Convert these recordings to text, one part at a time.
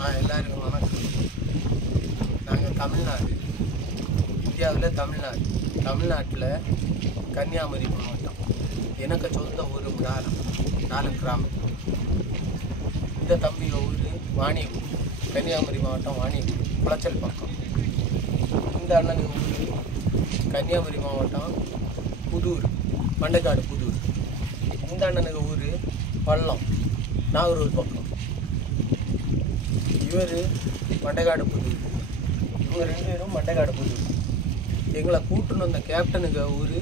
நான் எல்லாருக்கும் வணக்கம். நாங்கள் தமிழ்நாடு, இந்தியாவில் தமிழ்நாட்டில் கன்னியாகுமரி மாவட்டம். எனக்கு சொந்த ஊர் நாலு கிராமம். இந்த தம்பி ஊர் வாணியகுடி, கன்னியாகுமரி மாவட்டம் வாணியகுடி, குளச்சல் பக்கம். இந்த அண்ணனுக்கு ஊர் கன்னியாகுமரி மாவட்டம் புதூர், மண்டைக்காடு புதூர். இந்த அண்ணனுக்கு ஊர் பள்ளம், நாகூர் பக்கம். இவர் மண்டைக்காடு புதூர், இவங்க 2 பேரும் மண்டைக்காடு புதூர். எங்களை கூட்டுன்னு வந்த கேப்டனுக்கு ஊர்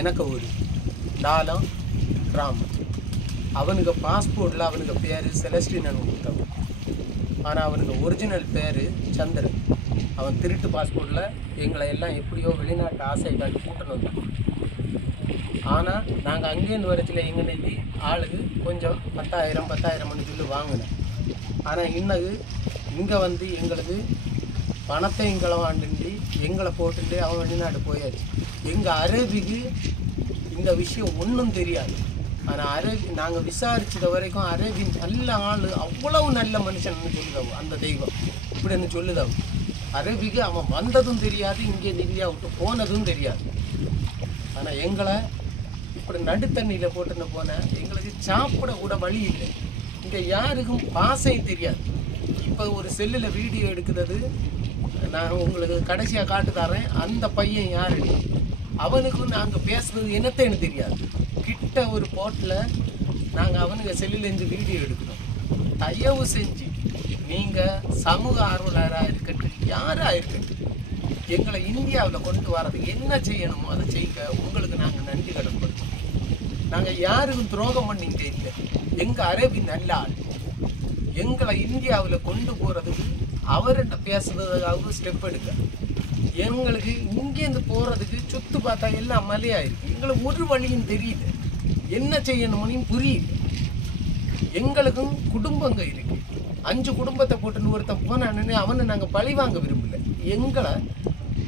எனக்கு ஊர் நாலாம் கிராமம். அவனுக்கு பாஸ்போர்ட்டில் அவனுக்கு பேர் செலஸ்டின்னு கொடுத்தவன். ஆனால் அவனுக்கு ஒரிஜினல் பேர் சந்திரன். அவன் திருட்டு பாஸ்போர்ட்டில் எங்களை எல்லாம் எப்படியோ வெளிநாட்டு ஆசை காட்டி கூட்டணும் வந்தான். ஆனால் நாங்கள் அங்கேருந்து வரச்சில் எங்களுக்கு ஆளுக்கு கொஞ்சம் 10,000 சொல்லி வாங்கினேன். ஆனால் இங்கே வந்து எங்களுக்கு பணத்தையும் களவாண்டு எங்களை போட்டுட்டு அவன் வெளிநாடு போயாச்சு. எங்கள் அரேபிக்கு இந்த விஷயம் ஒன்றும் தெரியாது. ஆனால் அரேபி நாங்கள் விசாரிச்சது வரைக்கும் அரேபி நல்ல ஆள், அவ்வளவு நல்ல மனுஷன் சொல்லுதவு. அந்த தெய்வம் இப்படின்னு சொல்லுதவு. அரேபிக்கு அவன் வந்ததும் தெரியாது, இங்கே இந்தியா விட்டு போனதும் தெரியாது. ஆனால் எங்களை இப்படி நடுத்தண்ணியில் போட்டுன்னு போனேன். எங்களுக்கு சாப்பிட கூட வழி இல்லை. இங்கே யாருக்கும் பாசையும் தெரியாது. இப்போ ஒரு செல்லில் வீடியோ எடுக்கிறது நான் உங்களுக்கு கடைசியாக காட்டு தரேன். அந்த பையன் யாரு, அவனுக்கும் நாங்கள் பேசுறது என்னத்தேன்னு தெரியாது. கிட்ட ஒரு போட்டில் நாங்கள் அவனுக்கு செல்லுலேருந்து வீடியோ எடுக்கிறோம். தயவு செஞ்சு நீங்கள் சமூக ஆர்வலராக இருக்கட்டும், யாராக இருக்கட்டும், எங்களை இந்தியாவில் கொண்டு வரதுக்கு என்ன செய்யணுமோ அதை செய்ய உங்களுக்கு நாங்கள் நன்றி கடன்படுத்தோம். நாங்கள் யாருக்கும் துரோகம் பண்ணிங்க இல்லை. எங்கள் அரேபி நல்ல ஆள். எங்களை இந்தியாவில் கொண்டு போகிறதுக்கு அவர்கிட்ட பேசுறதுக்காக ஸ்டெப் எடுக்க. எங்களுக்கு இங்கேருந்து போகிறதுக்கு சுற்று பார்த்தா எல்லாம் மலையாயிருக்கு. எங்களுக்கு ஒரு வழியும் தெரியல, என்ன செய்யணும்னு புரியல. எங்களுக்கும் குடும்பங்க இருக்கு. 5 குடும்பத்தை போட்டுன்னு ஒருத்தன் போனான்னு அவனை நாங்கள் பழி வாங்க விரும்பல. எங்களை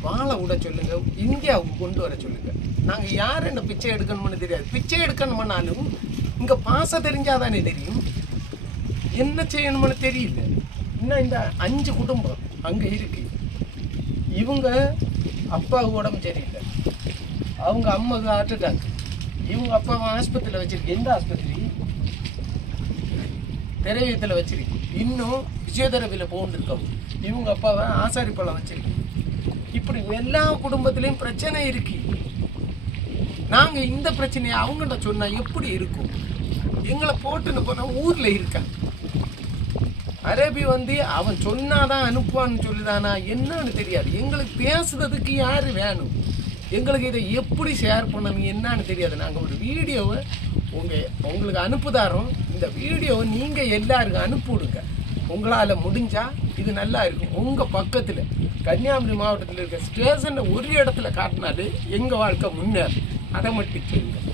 வாழ விட சொல்லுங்க, இந்தியாவுக்கு கொண்டு வர சொல்லுங்க. நாங்கள் யார் என்ன பிச்சை எடுக்கணும்னு தெரியாது. பிச்சை எடுக்கணும்னாலும் இங்கே பாச தெரிஞ்சாதானே தெரியும். என்ன செய்யணும்னு தெரியல. இன்னும் இந்த 5 குடும்பம் அங்கே இருக்கு. இவங்க அப்பாவுக்கு உடம்பு சரியில்லை, அவங்க அம்மாவுக்கு ஹார்ட் அட்டாக். இவங்க அப்பாவை ஆஸ்பத்திரியில் வச்சிருக்கு. எந்த ஆஸ்பத்திரி? திரையத்தில் வச்சிருக்கு. இன்னும் பிசியோதெரபியில் போகணுருக்கோம். இவங்க அப்பாவை ஆசாரிப்பழம் வச்சிருக்கு. இப்படி எல்லா குடும்பத்திலையும் பிரச்சனை இருக்கு. நாங்கள் இந்த பிரச்சனையை அவங்கள்ட்ட சொன்னால் எப்படி இருக்கும்? எங்களை போட்டுன்னு போனால் ஊரில் இருக்கான். அரேபி வந்து அவன் சொன்னாதான் அனுப்புவான்னு சொல்லுதானா என்னன்னு தெரியாது. எங்களுக்கு பேசுறதுக்கு யார் வேணும்? எங்களுக்கு இதை எப்படி ஷேர் பண்ணணும் என்னன்னு தெரியாது. நாங்கள் ஒரு வீடியோவை உங்களுக்கு அனுப்புதாரோம். இந்த வீடியோவை நீங்கள் எல்லாருக்கும் அனுப்பிவிடுங்க. உங்களால் முடிஞ்சால் இது நல்லா இருக்கும். உங்கள் பக்கத்தில் கன்னியாகுமரி மாவட்டத்தில் இருக்க ஸ்டேஷனில் ஒரு இடத்துல காட்டினாலே எங்கள் வாழ்க்கை முன்னேறும். அதை மட்டும் சொல்லுங்கள்.